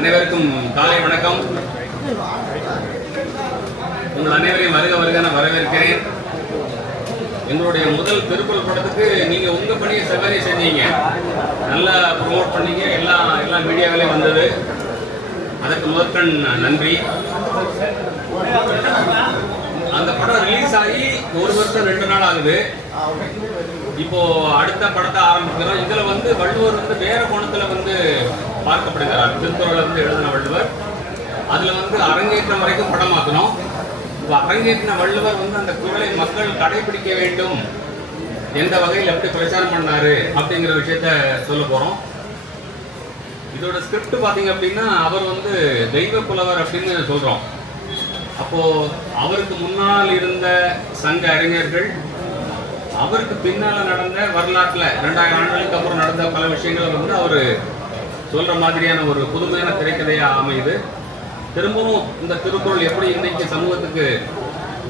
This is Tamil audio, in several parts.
அனைவருக்கும் காலை வணக்கம். உங்கள் அனைவரையும் வருக வருக நான் வரவேற்கிறேன். எங்களுடைய முதல் திருக்குறள் படத்துக்கு நீங்கள் உங்கள் பணியை செவ்வனே செஞ்சீங்க, நல்லா ப்ரொமோட் பண்ணீங்க, எல்லாம் மீடியாவிலே வந்தது. அதற்கு முதற்கண் நன்றி. அந்த படம் ரிலீஸ் ஆகி 1 வருஷம் 2 நாள் ஆகுது. இப்போ அடுத்த படத்தை ஆரம்பிக்கிறோம். இதுல வள்ளுவர் வேற கோணத்துல பார்க்கப்படுகிறார். திருக்குறள் எழுதின வள்ளுவர் அதுல அரங்கேற்றம் வரைக்கும் படமாக்கணும். இப்போ அரங்கேற்றின வள்ளுவர் அந்த குறளை மக்கள் கடைபிடிக்க வேண்டும், எந்த வகையில் எப்படி பிரச்சாரம் பண்ணாரு அப்படிங்கிற விஷயத்த சொல்ல போறோம். இதோட ஸ்கிரிப்ட் பாத்தீங்க அப்படின்னா, அவர் தெய்வ புலவர் அப்படின்னு சொல்றோம். அப்போ அவருக்கு முன்னால் இருந்த சங்க அறிஞர்கள், அவருக்கு பின்னால நடந்த வரலாற்றுல 2000 ஆண்டுகளுக்கு அப்புறம் நடந்த பல விஷயங்களை அவர் சொல்ற மாதிரியான ஒரு புதுமையான திரைக்கதையா அமையுது. திரும்பவும் இந்த திருக்குறள் எப்படி இன்னைக்கு சமூகத்துக்கு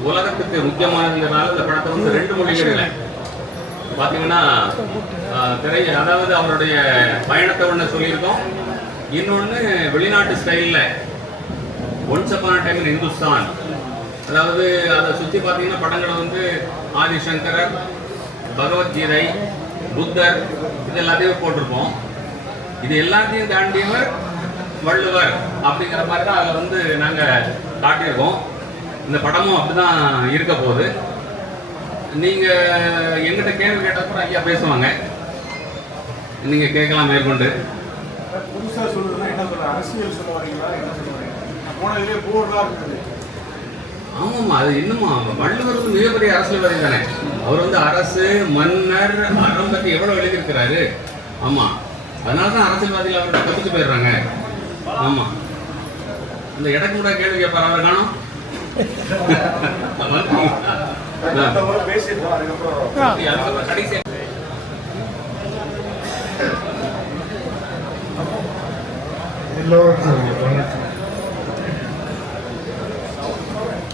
உலகத்துக்கு முக்கியமானதுங்கிறனால இந்த படத்தை 2 மொழிகளில் பார்த்தீங்கன்னா அதாவது அவருடைய பயணத்தை ஒன்று சொல்லியிருக்கோம், இன்னொன்று வெளிநாட்டு ஸ்டைலில் once upon a time in Hindustan. அதாவது அதை சுற்றி பார்த்தீங்கன்னா படங்களை ஆதிசங்கரர், பகவத்கீதை, புத்தர், இது எல்லாத்தையும் போட்டிருப்போம். இது எல்லாத்தையும் தாண்டியவர் வள்ளுவர் அப்படிங்கிற மாதிரி தான் அதில் நாங்கள் காட்டியிருக்கோம். இந்த படமும் அப்படிதான் இருக்க போகுது. நீங்கள் எங்கிட்ட கேள்வி கேட்டப்பறம் ஐயா பேசுவாங்க, நீங்கள் கேட்கலாம் மேற்கொண்டு. புதுசாக சொல்லுறதுனா என்ன சொல்கிறேன், அரசியல் சொல்ல வரீங்களா, என்ன சொல்லுவாங்க? போனதிலே போர்லாம் இருக்குது. ஆமாம்மா, அது இன்னுமா வள்ளுவர் மிகப்பெரிய அரசியல்வாதி தானே. அவர் அரசு, மன்னர், அறம் பற்றி எவ்வளோ எழுதியிருக்கிறாரு. ஆமாம், அதனால தான் அரசியல்வாதிகள் அவர்கிட்ட தப்பிச்சு போயிடுறாங்க. ஆமாம், இந்த இடக்கு கூட கேள்வி கேட்பார், அவர் காணும் கடைசி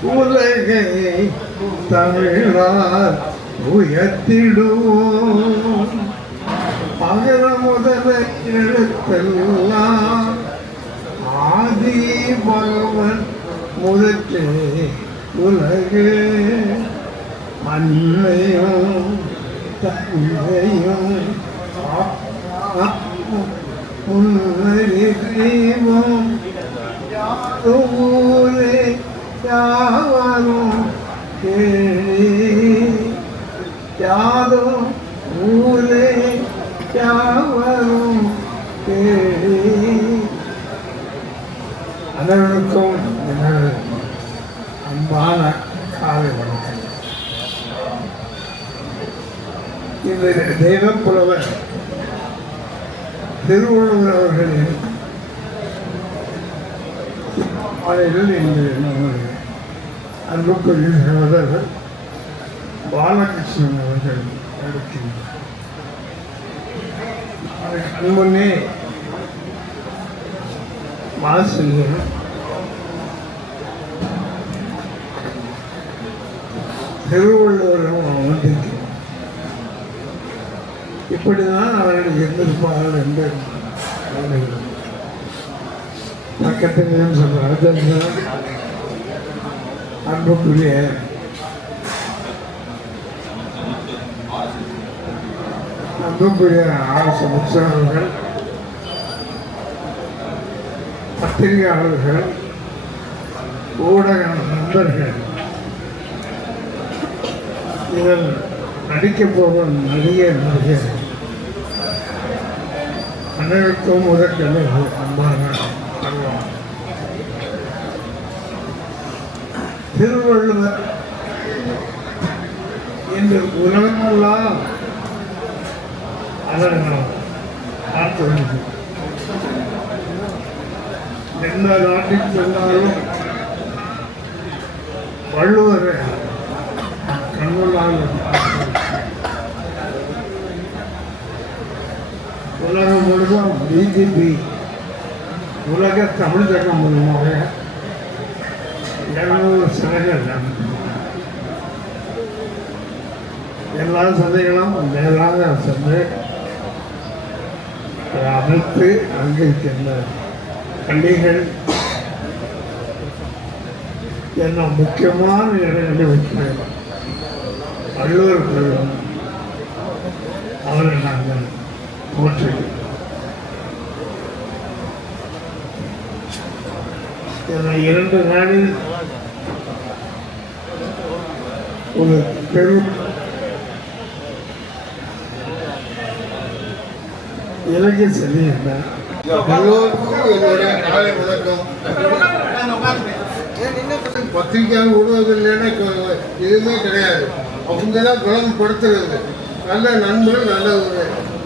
உலகை தமிழால் உயர்த்திடுவோம், அகர முதல எழுத்தெல்லாம் ஆதி பகவன் முதற்றே உலகு, அன்னையும் தந்தையும் முன்னறிவோம், ஊரே யாவரும் கேளி, யாதும் ஊரே யாவரும் கேளி. அனைவருக்கும் எனது அன்பான காலை வணக்கம். இந்த தெய்வ புலவர் திருவள்ளுவர் அவர்களின் மாலையில் இன்று நமது அன்புக்குரிய சகோதரர் பாலகிருஷ்ணன் அவர்கள் எடுக்கின்றார். முன்னே வாசகர் திருவள்ளுவரும் வந்திருக்கிறார். இப்படிதான் அவர்கள் இருந்திருப்பார்கள் என்று பக்கத்தில் சொல்றார். அன்புக்குரிய அரசு முக்கியர்கள், பத்திரிகையாளர்கள், ஊடக நண்பர்கள், இதில் நடிக்கப் போகும் நடிகர் அனைவருக்கும் முதற்கல்ல அன்பான அருவம். திருவள்ளுவர் இன்று உலகமெல்லாம் அதை நாம் பார்த்து வருகிறோம். எந்த நாட்டில் சென்றாலும் வள்ளுவரை கண்கொள்ளாமல் உலகம் முழுவதும் பிஜேபி உலக தமிழ் சங்கம் மூலமாக 200 சிலைகள் எல்லா சந்தைகளும் மேலாக சென்று அமைத்து அங்கே சென்றார். பண்டிகைகள் என்ன முக்கியமான இடங்களில் வைக்கிறார். வள்ளுவர் பெருமான் அவரை நாங்கள் போற்றுகிறோம். என்னை 2 நாளில் ஒரு பெரும் இலங்கை செல்லியிருந்தார். எல்லோருக்கும் என்னுடைய காலை வணக்கம். பத்திரிகை ஊடகங்கள் இல்லைன்னா எதுவுமே கிடையாது. அவங்க தான் குணப்படுத்துறது. நல்ல நண்பர்கள், நல்ல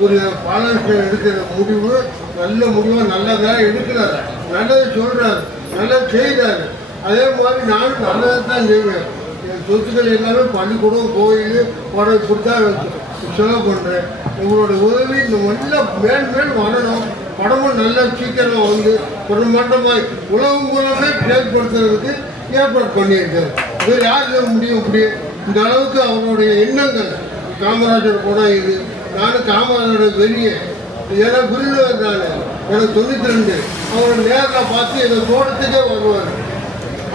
ஒரு பாலன்கள் எடுக்கிற முடிவு, நல்ல முடிவாக நல்லதாக எடுக்கிறார், நல்லதை சொல்கிறார், நல்லது செய்கிறார். அதே மாதிரி நானும் நல்லதை தான் செய்வேன். என் சொத்துக்கள் எல்லாமே பள்ளிக்கூடம், கோயில், படம் இப்படி தான் செலவு பண்ணுறேன். உங்களோட உதவி நல்லா மேல் வரணும். படமும் நல்லா சீக்கிரம் வந்து பிரமாண்டமாக உலகம் மூலமே செயல்படுத்துறதுக்கு ஏற்பாடு பண்ணியிருக்காரு. இது யார் செய்ய முடியும்? இப்படி இந்த அளவுக்கு அவருடைய எண்ணங்கள். காமராஜர் படம் இது. நானும் காமராஜரோட வெளியே ஏன்னா விருதுவர் நான் எனக்கு 92 அவரோட நேரில் பார்த்து என்னை தோட்டத்துக்கே வருவார்.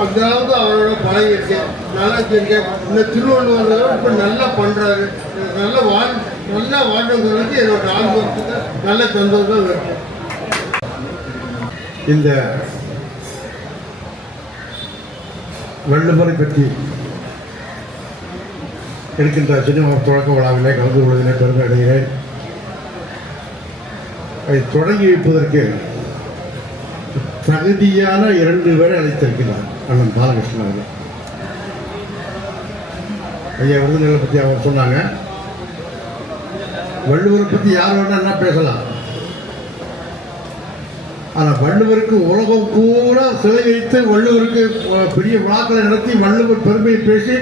அந்த அளவுக்கு அவரோட பழகிருக்கேன், நல்லா இருக்கேன். இந்த திருவள்ளுவர் இப்போ நல்லா பண்ணுறாரு. நல்லா வாழ்றவங்களுக்கு என்னோட ஆல்பத்துக்கு நல்ல சந்தோஷம் இருக்கும். இந்த வள்ளுவரை பற்றி இருக்கின்ற சினிமா தொடக்க விழாவிலே கலந்து கொள்வதிலே பெருமை அடைகிறேன். அதை தொடங்கி வைப்பதற்கு தகுதியான 2 பேரை அழைத்திருக்கிறார் அண்ணன் பாலகிருஷ்ணன் அவர்கள். ஐயா விருதுகளை பற்றி அவர் சொன்னாங்க. வள்ளுவரை பற்றி யார் வேணா என்ன பேசலாம். ஆனால் வள்ளுவருக்கு உலகம் பூரா சிலை வைத்து வள்ளுவருக்கு பெரிய விழாக்களை நடத்தி வள்ளுவர் பெருமையை பேசி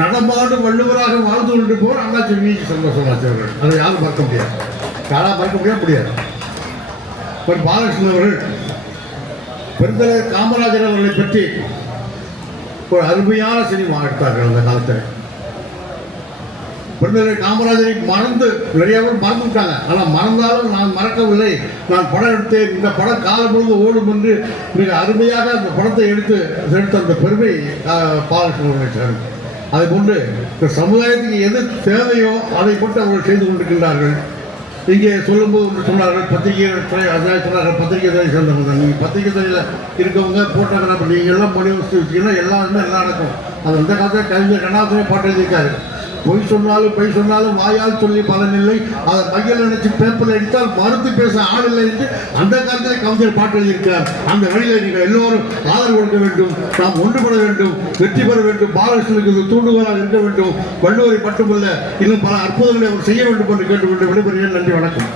நடமாடும் வள்ளுவராக வாழ்ந்து கொண்டு போகிற அண்ணாச்சி வீச்சு சந்தோஷமாச்சு அவர்கள். அதை யாரும் மறக்க முடியாது, யாராக மறக்க முடியாது. பாலகிருஷ்ணன் அவர்கள் பெருந்தலைவர் காமராஜர் அவர்களை பற்றி ஒரு அருமையான சினிமா எடுத்தார்கள். அந்த காலத்தில் பெருந்தலைவர் காமராஜரை மறந்து நிறைய பேர் மறந்துவிட்டாங்க. ஆனால் மறந்தாலும் நான் மறக்கவில்லை. நான் படம் எடுத்தேன், இந்த படம் காலம் முழுது ஓடும் என்று மிக அருமையாக அந்த படத்தை எடுத்த அந்த பெருமை பாலகிருஷ்ணன் அவர்களை சேரும். அதை கொண்டு இந்த சமுதாயத்துக்கு எது தேவையோ அதை கொண்டு அவர்கள் செய்து கொண்டிருக்கின்றார்கள். இங்கே சொல்லும்போது ஒன்று சொன்னார்கள், பத்திரிகை துறை அதான் சொன்னார்கள், பத்திரிகை துறை சேர்ந்தவங்க. நீங்கள் பத்திரிகை துறையில் இருக்கவங்க போட்டாங்கன்னா நீங்கள் எல்லாம் முடிவு வச்சுக்கிங்கன்னா எல்லாருமே எல்லாம் நடக்கும். அது அந்த காலத்தில் கவிஞர் கண்ணாசனே பாட்டு எழுதியிருக்காரு. பொய் சொன்னாலும் வாயால் சொல்லி பலனில்லை, அதை மையில் நினைச்சு பேப்பரில் எடுத்தால் மறுத்து பேச ஆள் இல்லை என்று அந்த காலத்தில் கவிஞர் பாட்டு எழுதியிருக்கிறார். அந்த வழியில் நீங்கள் எல்லோரும் ஆதரவு கொடுக்க வேண்டும், நாம் ஒன்றுபட வேண்டும், வெற்றி பெற வேண்டும். பாலகிருஷ்ணனுக்கு தூண்டுகோலாக இருக்க வேண்டும். வள்ளுவரை மட்டுமல்ல, இன்னும் பல அற்புதங்களை அவர் செய்ய வேண்டும் என்று கேட்டுக்கொண்டு விடைபெறுகிறேன். நன்றி, வணக்கம்.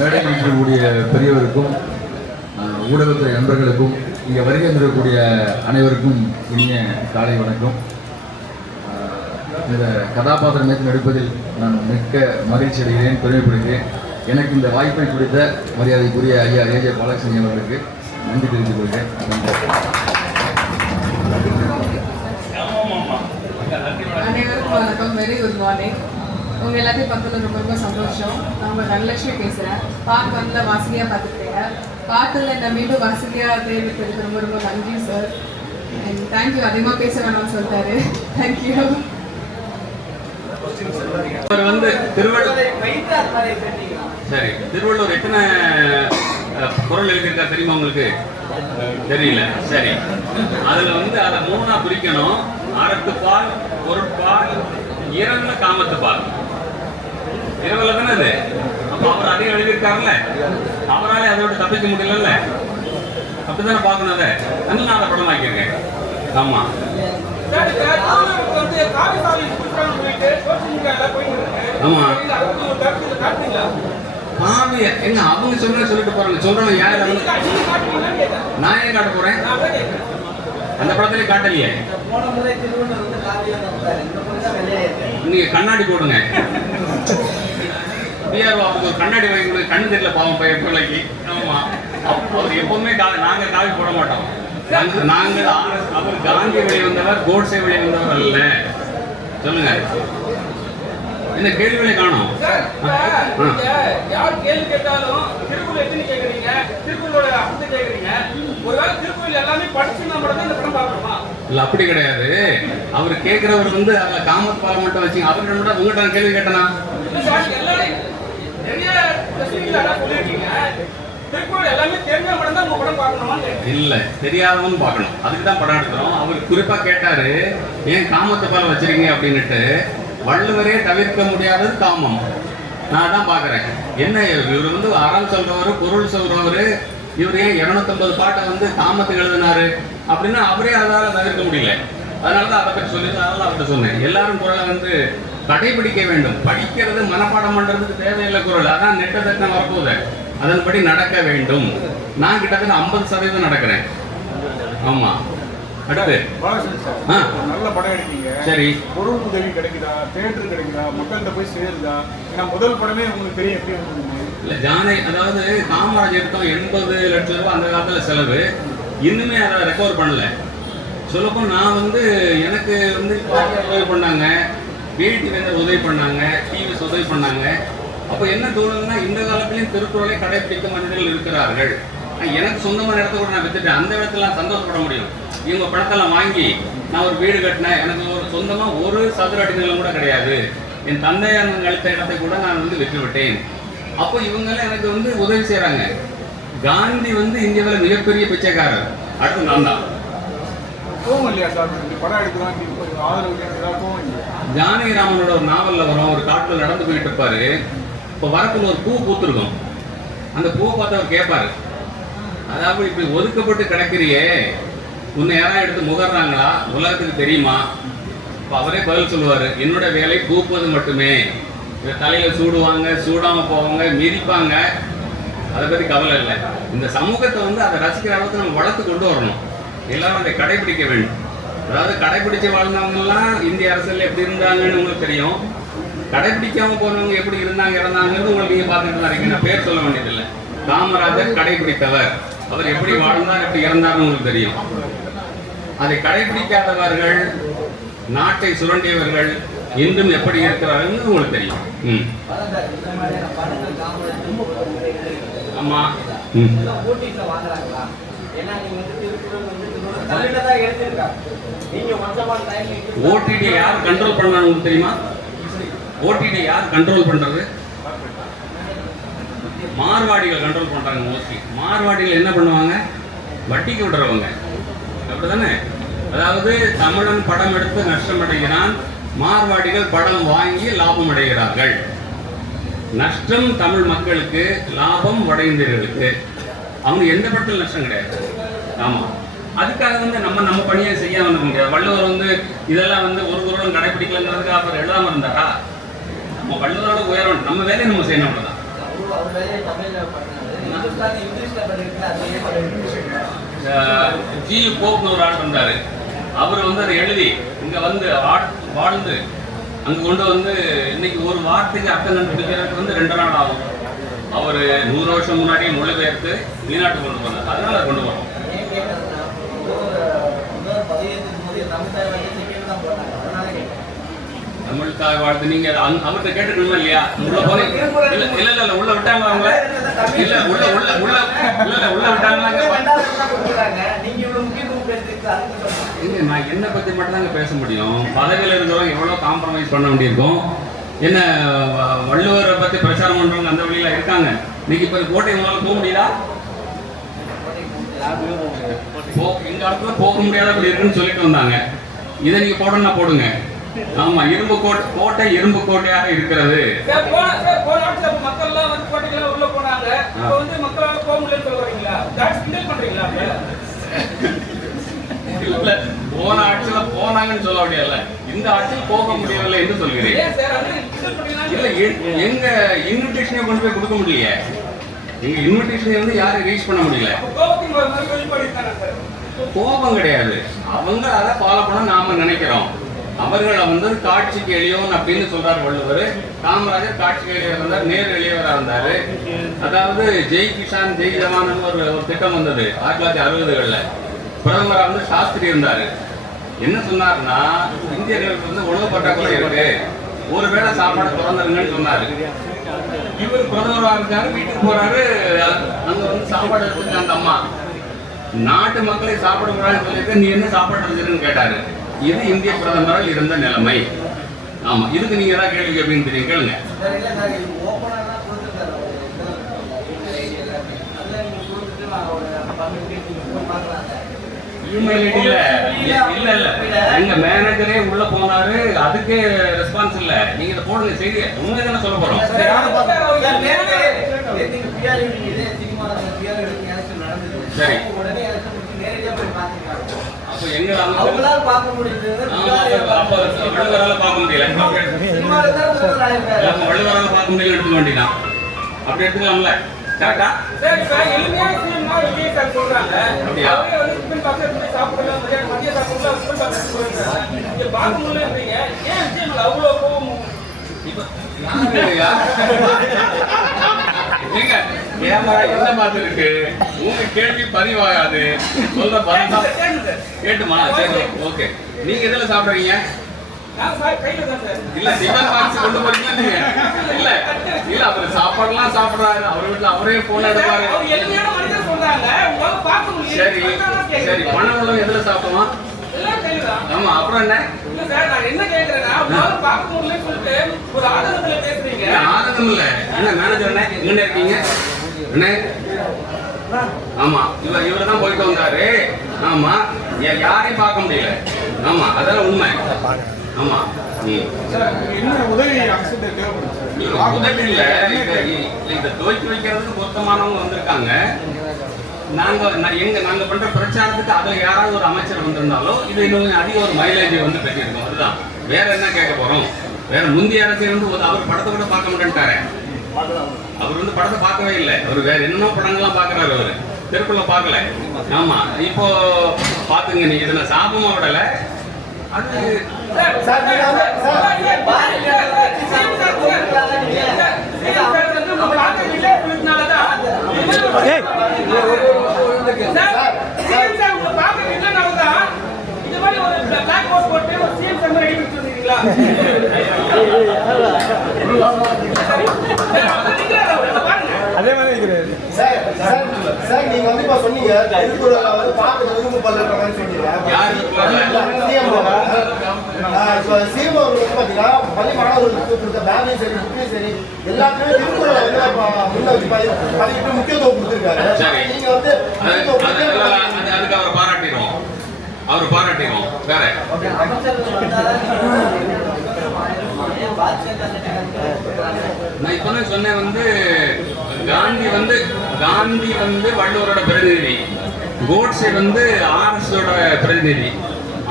மேடையில் இருக்கக்கூடிய பெரியவருக்கும் ஊடகத்துறை நண்பர்களுக்கும் இங்கே வருகை தரக்கூடிய அனைவருக்கும் இனிய காலை வணக்கம். இந்த கதாபாத்திரம் ஏற்று நடிப்பதில் நான் மிக்க மகிழ்ச்சி அடைகிறேன், பெருமைப்படுகிறேன். எனக்கு இந்த வாய்ப்பை கொடுத்த மரியாதைக்குரிய ஐயா ஏஜே பாலகிருஷ்ணன் அவர்களுக்கு நன்றி தெரிவித்துக் கொள்கிறேன். அனைவருக்கும் வணக்கம். Very good morning. உங்கள் எல்லாத்தையும் பார்த்ததில் ரொம்ப ரொம்ப சந்தோஷம். நான் உங்கள் தனலட்சுமி பேசுகிறேன். பார்ட் 1ல் வாசிலியாக பார்த்துருக்கீங்க. பார்ட் 2ல் என்னை மீண்டும் வாசிலியாக தேர்ந்தெடுத்ததுக்கு ரொம்ப ரொம்ப நன்றி சார். And thank you. அதிகமாக பேச வேணாம்னு சொல்லிட்டாரு. தேங்க்யூ. அவர் வந்து திருவள்ளுவர் எத்தனை குறள் எழுதியிருக்காரு தெரியுமா உங்களுக்கு? தெரியல. சரி, அதில் வந்து அதை 3ஆ பிரிக்கணும். அறத்துப்பால், பொருட்பால், இறந்த காமத்துப்பால். இரவில் தானே அது. அப்போ அவர் அதையும் எழுதியிருக்காருல்ல, அவராலே அதோட தப்பிக்க முடியல. அப்படித்தானே பார்க்கணும். அதை அதனால நான் அதை படமாக்கியிருக்கேன். ஆமா, ஆமா. காவிய எங்க அவங்க சொல்லிட்டு போறாங்க. சொல்றாங்க யாரு? நான் ஏன் காட்ட போறேன்? அந்த படத்திலே காட்டலையே. நீங்க கண்ணாடி போடுங்க. பிஆர்ஓ அவருக்கு ஒரு கண்ணாடி வாங்கி கொடுங்க. கண்ணு தெரியல பாவம் பையன் பிள்ளைக்கு. ஆமா, அவர் எப்பவுமே நாங்க காவி போட மாட்டோம். நாங்கள் அவர் காந்தி வழி வந்தவர், கோட்ஸே வழி வந்தவர் அல்ல. சொல்லுங்க, என்ன கேள்விகளை காணும்? யார் கேள்வி கேட்டாலும் திருக்குறள் எத்தனை கேட்குறீங்க, திருக்குறளோட அர்த்தத்தை கேட்குறீங்க. ஒருவேளை திருக்குறள் எல்லாமே படிச்சுன்னா மட்டும் இந்த படம் பார்க்கணுமா? இல்ல, அப்படி கிடையாது. அவர் கேட்கிறவர் வந்து காமத் பாலம் மட்டும் வச்சுங்க. அவர்கிட்ட மட்டும் உங்கள்கிட்ட நான் கேள்வி கேட்டனா? எல்லாரும் நிறைய சொல்லியிருக்கீங்க. திருக்குறள் எல்லாமே தெரிஞ்ச மட்டும் தான் உங்க படம் பார்க்கணுமா? இல்ல, தெரியாதவன்னு பார்க்கணும். அதுக்கு தான் படம் எடுக்கிறோம். அவர் குறிப்பா கேட்டாரு, ஏன் காமத்தை பாலம் வச்சிருக்கீங்க அப்படின்னுட்டு. வள்ளுவரே தவிர்க்க முடியாதது காமம். நான் தான் பார்க்குறேன். என்ன இவர் வந்து அறம் சொல்றவர், பொருள் சொல்றவர், இவர் ஏன் 250 பாட்டை வந்து காமத்துக்கு எழுதினாரு அப்படின்னா அவரே அதால் தவிர்க்க முடியல. அதனால தான் அதை பற்றி சொல்லி அதனால அவர்கிட்ட சொன்னேன். எல்லாரும் குரலை வந்து கடைபிடிக்க வேண்டும். படிக்கிறது மனப்பாடம் பண்ணுறதுக்கு தேவையில்லை குரல். அதான் நெட்ட தட்டம் வரப்போகுது. அதன்படி நடக்க வேண்டும். நான் கிட்டத்தட்ட 50% நடக்கிறேன். ஆமா. அடுத்து நல்ல படம் எடுக்கீங்க. சரி, பொருள் உதவி கிடைக்குதா, தேட்டர் கிடைக்குதா, மக்கள்கிட்ட போய் சேருதா? ஏன்னா முதல் படமே உங்களுக்கு தெரியும் எப்படி வந்து இல்லை ஜானை, அதாவது காமராஜருக்கும் 80 லட்சம் ரூபாய் அந்த காலத்தில் செலவு. இன்னுமே அதை ரெக்கவர் பண்ணல. சொல்லப்போ நான் வந்து எனக்கு வந்து உதவி பண்ணாங்க, வீட்டுக்கு உதவி பண்ணாங்க, டிவிஸ் உதவி பண்ணாங்க. அப்போ என்ன தோணுதுன்னா, இந்த காலத்துலேயும் திருக்குறளை கடைபிடிக்கும் மனிதர்கள் இருக்கிறார்கள். எனக்கு சொந்தமான இடத்த கூட நான் வித்துட்டேன். அந்த இடத்துல நான் சந்தோஷப்பட முடியும். இவங்க பணத்தெல்லாம் வாங்கி நான் ஒரு வீடு கட்டினேன். எனக்கு ஒரு சொந்தமாக ஒரு சதுர அடி நிலம் கூட கிடையாது. என் தந்தையார் அளித்த இடத்தை கூட நான் வந்து விற்று விட்டேன். அப்போ இவங்கெல்லாம் எனக்கு வந்து உதவி செய்கிறாங்க. காந்தி வந்து இந்தியாவில் மிகப்பெரிய பிச்சைக்காரர். அடுத்து நான் தான். கோவம் இல்லையா சார்? படம் எடுக்கலாம் ஆதரவு ஜானகிராமனோட ஒரு நாவலில் வரும். ஒரு காட்டில் நடந்து போயிட்டு இருப்பாரு. இப்போ வரக்குள்ள ஒரு பூ பூத்துருக்கும். அந்த பூவை பார்த்து அவர் கேட்பாரு, அதாவது இப்படி ஒதுக்கப்பட்டு கிடக்கிறியே, உன்னை யாராவது எடுத்து முகர்றாங்களா, உலகத்துக்கு தெரியுமா? இப்போ அவரே பதில் சொல்லுவார், என்னோட வேலை பூப்பது மட்டுமே. இதை தலையில் சூடுவாங்க, சூடாமல் போவாங்க, மிதிப்பாங்க, அதை பற்றி கவலை இல்லை. இந்த சமூகத்தை வந்து அதை ரசிக்கிற அளவுக்கு நம்ம வளர்த்து கொண்டு வரணும். எல்லாரும் அதை கடைபிடிக்க வேண்டும். அதாவது கடைபிடிச்சு வாழ்ந்தவங்கலாம் இந்திய அரசியல் எப்படி இருந்தாங்கன்னு உங்களுக்கு தெரியும். கடைபிடிக்காம போனவங்க எப்படி இருந்தாங்க இறந்தாங்கன்னு உங்களுக்கு நீங்கள் பார்த்துட்டு தான் இருக்கீங்க. நான் பேர் சொல்ல வேண்டியதில்லை. காமராஜர் கடைபிடித்தவர். அவர் எப்படி வாழ்ந்தார், எப்படி இறந்தார்னு உங்களுக்கு தெரியும். அதை கடைபிடிக்காதவர்கள், நாட்டை சுரண்டியவர்கள் இன்றும் எப்படி இருக்கிறார்கள் உங்களுக்கு தெரியும். ஆமா. ஓடிடி யார் கண்ட்ரோல் பண்ணாங்க உங்களுக்கு தெரியுமா? ஓடிடி யார் கண்ட்ரோல் பண்றது? மார்வாடிகள் கண்ட்ரோல் பண்றாங்க மோஸ்ட்லி. மார்வாடிகள் என்ன பண்ணுவாங்க? வட்டிக்கு விடுறவங்க, அப்படிதானே? அதாவது தமிழன் படம் எடுத்து நஷ்டம் அடைகிறான், மார்வாடிகள் படம் வாங்கி லாபம் அடைகிறார்கள். நஷ்டம் தமிழ் மக்களுக்கு, லாபம் வட இந்தியர்களுக்கு. அவங்க எந்த படத்தில் நஷ்டம் கிடையாது. ஆமா, அதுக்காக வந்து நம்ம பணியை செய்ய வந்து முடியாது. வள்ளுவர் வந்து இதெல்லாம் வந்து ஒரு குரலும் கடைபிடிக்கலங்கிறதுக்கு அவர் எழுதாம இருந்தாரா? நம்ம வள்ளுவரோட உயரம், நம்ம வேலையை நம்ம செய்யணும். அவ்வளவுதான். ஜி போப்னு ஒரு ஆள் இருந்தாரு. அவர் வந்து அதை எழுதி இங்க வந்து வாழ்ந்து அங்க கொண்டு வந்து இன்னைக்கு ஒரு வார்த்தைக்கு அர்த்தம் கண்டுபிடிக்கிறதுக்கு வந்து 2 நாள் ஆகும். அவர் 100 வருஷம் முன்னாடி மொழிபெயர்த்து வெளிநாட்டு கொண்டு வந்தார். அதனால அதை கொண்டு வரோம். தமிழ் தாய் வாழ்த்து நீங்க அவர்கிட்ட கேட்டுக்கணுமா இல்லையா? உள்ள போய் இல்ல உள்ள விட்டாங்க அவங்க. இல்ல உள்ள விட்டாங்க. நான் என்ன பத்தி மட்டும் தாங்க பேச முடியும். பதவியில் இருக்கிறவங்க எவ்வளவு காம்ப்ரமைஸ் பண்ண வேண்டியிருக்கும். என்ன வள்ளுவரை பத்தி பிரச்சாரம் பண்றவங்க அந்த வழியில இருக்காங்க. இன்னைக்கு இப்ப கோட்டை உங்களால போக முடியல, எங்க இடத்துல போக முடியாத அப்படி இருக்குன்னு சொல்லிட்டு வந்தாங்க. இதை நீங்க போடணும்னா போடுங்க. ஆமா, இரும்பு கோட்டை இரும்பு கோட்டையாக இருக்கிறது. போன ஆட்சியில போனாங்கன்னு சொல்ல முடியல, இந்த ஆட்சியில் போக முடியவில்லை என்று சொல்கிறேன். இல்ல, எங்க இன்விடேஷனை கொண்டு போய் கொடுக்க முடியல. எங்க இன்விடேஷனை வந்து யாரும் ரீச் பண்ண முடியல. கோபம் கிடையாது, அவங்க அதை ஃபாலோ பண்ண நாம நினைக்கிறோம். அவர்களை வந்து காட்சிக்கு எளியோன் அப்படின்னு சொல்றாரு வள்ளுவர். காமராஜர் காட்சிக்கு எளியவர் இருந்தார், நேரு எளியவராக இருந்தாரு. அதாவது ஜெய் கிஷான் ஜெய் ஜவான் ஒரு திட்டம் வந்தது 1960களில். பிரதமரா வந்து சாஸ்திரி இருந்தாரு. என்ன சொன்னாருன்னா, இந்தியர்களுக்கு வந்து உணவு பற்றாக்குறை இருக்கு, ஒருவேளை சாப்பாடு திறந்துருங்கன்னு சொன்னாரு. இவர் பிரதமரா இருக்காரு, வீட்டுக்கு போறாரு, அங்க வந்து சாப்பாடு எடுத்துக்க அந்த அம்மா நாட்டு மக்களை சாப்பிட கூடாதுன்னு சொல்லிட்டு நீ என்ன சாப்பாடு எடுத்துருன்னு கேட்டாரு. இது இந்திய பிரதமரால் இருந்த நிலைமை. ஆமா, இதுக்கு நீங்க ஏதாவது கேள்வி கேட்பீங்கன்னு தெரியும், கேளுங்க. இமெயில் ஐடியில இல்ல எங்க மேனேஜரே உள்ள போனாரு, அதுக்கே ரெஸ்பான்ஸ் இல்ல. நீங்க இதை போடுங்க, செய்தி உண்மை தானே சொல்ல போறோம். சரி, அப்போ எங்க வள்ளுவரால பார்க்க முடியல, வள்ளுவரால பார்க்க முடியல எடுத்துக்க வேண்டியதான். அப்படி எடுத்துக்கலாம்ல, கரெக்டா? சரி சார், எளிமையான விஷயம்னா விஜய் சார் சொல்றாங்க. அவரே வந்து டிஃபன் பாக்ஸ் சாப்பிடலாம், மதிய சாப்பிடலாம், டிஃபன் பாக்ஸ் சொல்றாங்க. நீங்க பார்க்க முடியலன்றீங்க, ஏன் விஜய் மேல அவ்வளோ கோவம்? நீங்க கேமரா என்ன மாதிரி இருக்கு, உங்க கேள்வி பதிவாகாது, சொல்ற பதில் கேட்டுமா? சரி, ஓகே. நீங்க எதுல சாப்பிடுறீங்க? நான் சார் கையில தான் சார். இல்ல டிஃபன் பாக்ஸ் கொண்டு போறீங்க நீங்க? இல்ல இல்ல, அவர் சாப்பாடுலாம் சாப்பிடுறாரு, அவர் வீட்டுல அவரே போன் எடுப்பாரு. அவர் எளிமையான மனிதர் சொல்றாங்க, உங்களால பார்க்க முடியல. சரி சரி, பணம் உள்ள எதுல சாப்பிடுவோம்? எல்லாம் கையில தான். ஆமா, அப்புறம் என்ன? இல்ல சார், நான் என்ன கேக்குறேன்னா, உங்களால பார்க்க முடியலன்னு சொல்லிட்டு ஒரு ஆதங்கத்துல பேசுறீங்க. ஆனந்தம் இல்ல. என்ன மேனேஜர் என்ன இங்க இருக்கீங்க என்ன? ஆமா, இவரு தான் போயிட்டு வந்தாரு. ஆமா, யாரையும் பார்க்க முடியல. ஆமா, அதெல்லாம் உண்மை. ஆமா, என்ன உதவி அரசுக்கு தேவைப்படுது? உதவி இல்ல, இதை துவக்கி வைக்கிறதுக்கு பொருத்தமானவங்க வந்திருக்காங்க. நாங்க பண்ற பிரச்சாரத்துக்கு அதுல யாராவது ஒரு அமைச்சர் வந்திருந்தாலோ இது இன்னும் அதிக ஒரு மைலேஜ் வந்து பெற்றிருக்கோம். அதுதான், வேற என்ன கேட்க போறோம்? வேற முந்தைய அரசு வந்து அவர் படத்தை கூட பார்க்க மாட்டேன்ட்டாரு. அவர் வந்து படத்தை பார்க்கவே இல்லை. அவர் வேற என்னென்ன படங்கள்லாம் பார்க்கறாரு, அவரு திருக்குள்ள பார்க்கல. ஆமா, இப்போ பாத்துங்க, நீங்க இதுல சாபமா விடல. அது அதே மாதிரி இருக்கிறாரு. சார் நீங்க வந்து இப்ப சொன்னீங்க திருக்குறளை வந்து பார்க்க விரும்பப்படுற மாதிரி சொன்னீங்க. சிஎம் அவர்கள் பாத்தீங்கன்னா பள்ளி மாணவர்களுக்கு கொடுத்த பேங்கையும் சரி, புக்கையும் சரி, எல்லாத்துக்குமே திருக்குறளை வந்து முன்ன வச்சு பதிவிட்டு முக்கியத்துவம் கொடுத்துருக்காரு. நீங்க வந்து அதுக்கு அவர் பாராட்டிடுவோம், அவர் பாராட்டிடுவோம். வேற நான் இப்ப சொன்னேன் வந்து காந்தி வந்து வள்ளுவரோட பிரதிநிதி, கோட்ஸே வந்து ஆர்எஸ்ஓட பிரதிநிதி,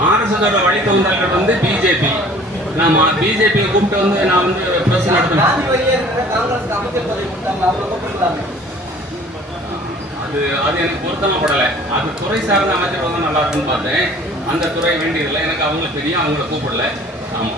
ஆர்எஸ்ஓட வழித்தோன்றல்கள் வந்து பிஜேபி. நாம பிஜேபியை கூப்பிட்டு வந்து நான் வந்து பிரஸ் நடத்தினேன். அது எனக்கு பொருத்தமாப்படலை. அது துறை சார்ந்த அமைச்சர் வந்து நல்லா இருக்குன்னு பார்த்தேன். அந்த துறை வேண்டியதில்லை எனக்கு, அவங்களுக்கு தெரியும், அவங்கள கூப்பிடல. ஆமா,